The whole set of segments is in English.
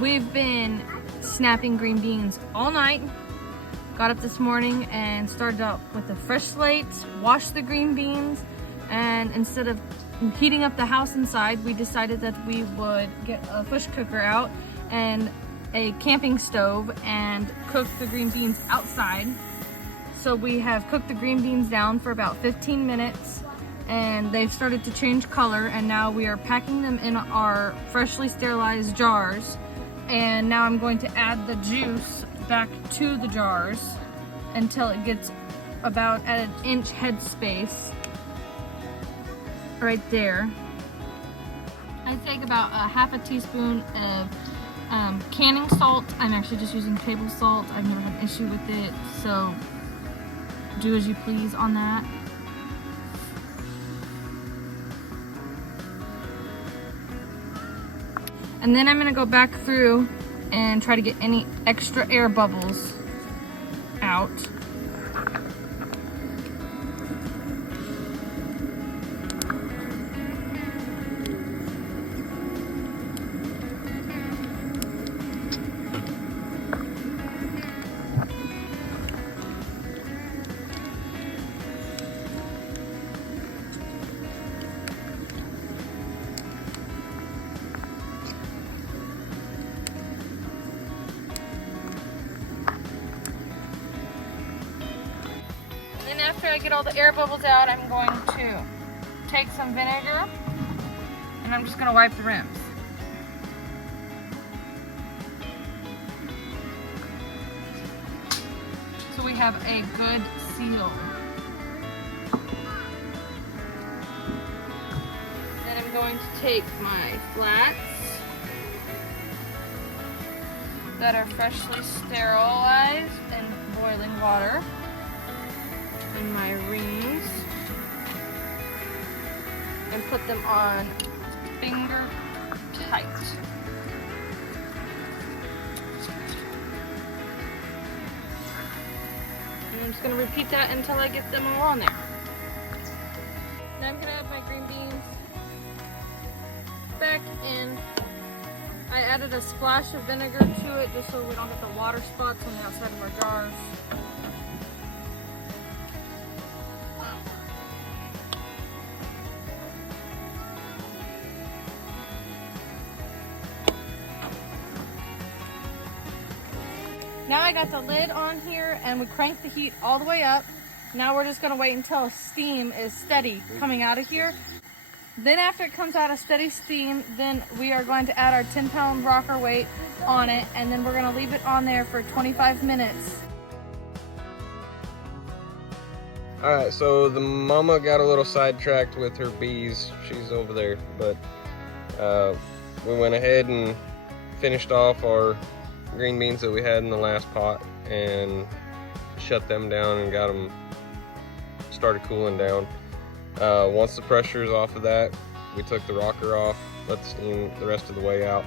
We've been snapping green beans all night. Got up this morning and started out with a fresh slate, washed the green beans, and instead of heating up the house inside, we decided that we would get a push cooker out and a camping stove and cook the green beans outside. So we have cooked the green beans down for about 15 minutes and they've started to change color, and now we are packing them in our freshly sterilized jars. And now I'm going to add the juice back to the jars until it gets about at an inch head space right there. I take about a half a teaspoon of canning salt. I'm actually just using table salt. I've never had an issue with it, so do as you please on that. And then I'm gonna go back through and try to get any extra air bubbles out. And after I get all the air bubbles out, I'm going to take some vinegar and I'm just going to wipe the rims. So we have a good seal. Then I'm going to take my flats that are freshly sterilized in boiling water, and my rings, and put them on finger tight. And I'm just going to repeat that until I get them all on there. Now I'm going to add my green beans back in. I added a splash of vinegar to it just so we don't get the water spots on the outside of our jars. Now I got the lid on here and we cranked the heat all the way up. Now we're just gonna wait until steam is steady coming out of here. Then after it comes out of steady steam, then we are going to add our 10-pound rocker weight on it, and then we're gonna leave it on there for 25 minutes. All right, so the mama got a little sidetracked with her bees. She's over there, but we went ahead and finished off our green beans that we had in the last pot and shut them down and got them started cooling down. Once the pressure is off of that, we took the rocker off, let the steam the rest of the way out,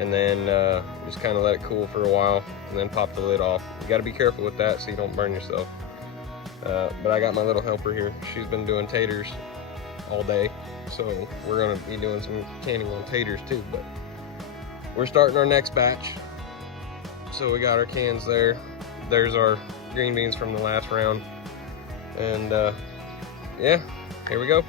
and then just kind of let it cool for a while and then pop the lid off. You got to be careful with that so you don't burn yourself. But I got my little helper here. She's been doing taters all day, so we're gonna be doing some canning on taters too. But we're starting our next batch. So we got our cans there. There's our green beans from the last round. And yeah, here we go.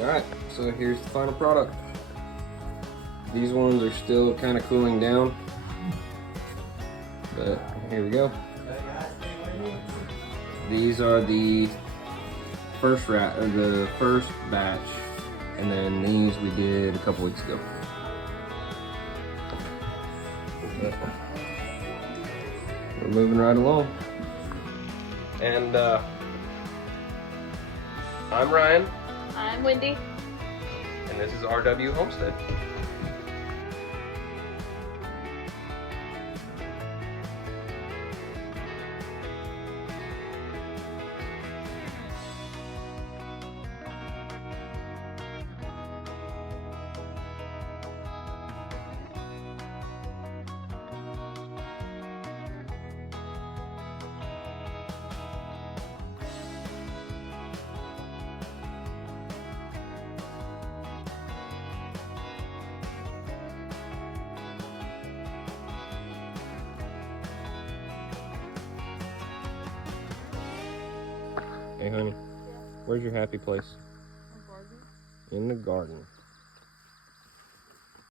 Alright, so here's the final product. These ones are still kind of cooling down, but here we go. These are the first batch, and then these we did a couple weeks ago. we're moving right along. And I'm Ryan. I'm Wendy. And this is RW Homestead. Hey honey, where's your happy place? In the garden.